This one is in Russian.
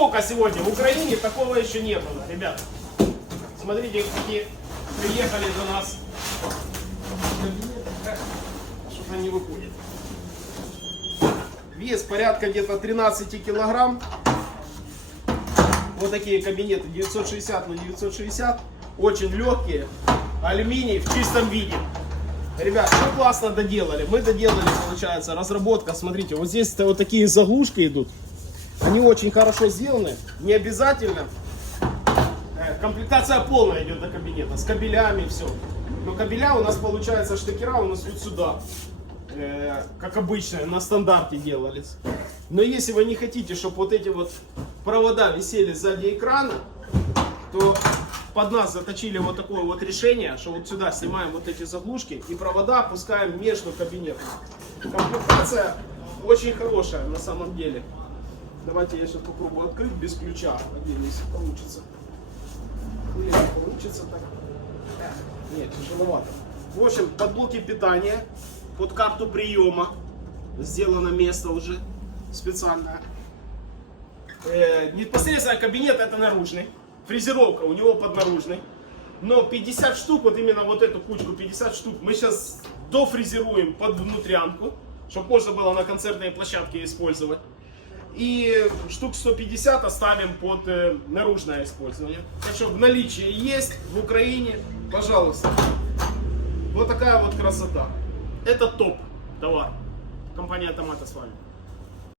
Сегодня в Украине такого еще не было, ребята. Смотрите, какие приехали до нас. Что-то не выходит. Вес порядка где-то 13 килограмм. Вот такие кабинеты 960 на 960. Очень легкие. Алюминий в чистом виде. Ребят, что классно доделали? Мы доделали, получается, разработка. Смотрите, вот здесь вот такие заглушки идут. Они очень хорошо сделаны. Не обязательно. Э, Комплектация полная идет до кабинета. С кабелями все. Но кабеля у нас получается штекера у нас вот сюда. Э, Как обычно, на стандарте делались. Но если вы не хотите, чтобы вот эти вот провода висели сзади экрана, то под нас заточили вот такое вот решение, что вот сюда снимаем вот эти заглушки и провода опускаем между кабинетами. Комплектация очень хорошая на самом деле. Давайте я сейчас попробую открыть без ключа. Один, если получится. Или не получится так. Нет, тяжеловато. В общем, под блоки питания, под карту приема сделано место уже специальное. Э, непосредственно кабинет это наружный. Фрезеровка у него поднаружный. Но 50 штук, вот именно вот эту кучку 50 штук, мы сейчас дофрезеруем под внутрянку, чтобы можно было на концертной площадке использовать. И штук 150 оставим под э, наружное использование. Так что в наличии есть в Украине, пожалуйста. Вот такая вот красота. Это топ товар. Компания Томата с вами.